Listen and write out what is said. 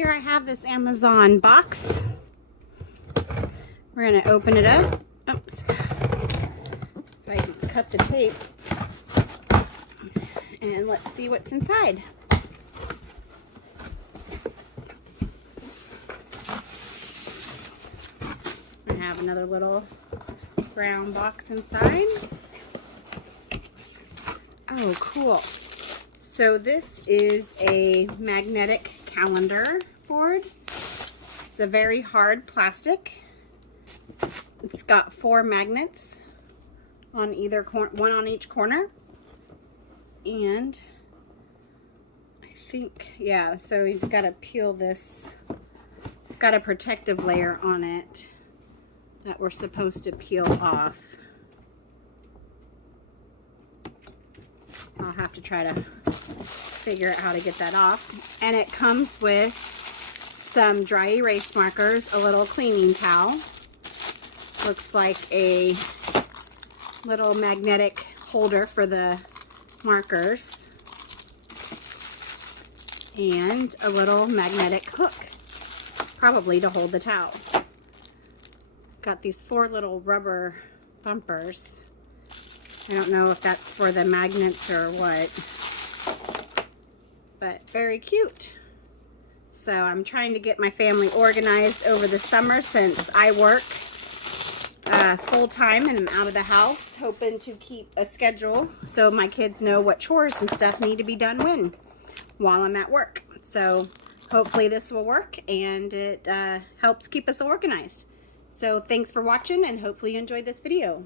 Here I have this Amazon box. We're going to open it up. Oops. If I can cut the tape. And let's see what's inside. I have another little brown box inside. Oh, cool. So this is a magnetic calendar board. It's a very hard plastic. It's got 4 magnets on either corner, one on each corner. And I think, yeah, so you've got to peel this. It's got a protective layer on it that we're supposed to peel off. I'll have to try to figure out how to get that off. And it comes with some dry erase markers, a little cleaning towel. Looks like a little magnetic holder for the markers. And a little magnetic hook, probably to hold the towel. Got these 4 little rubber bumpers. I don't know if that's for the magnets or what, but very cute. So I'm trying to get my family organized over the summer since I work full-time and I'm out of the house, hoping to keep a schedule so my kids know what chores and stuff need to be done when while I'm at work. So hopefully this will work and it helps keep us organized. So thanks for watching and hopefully you enjoyed this video.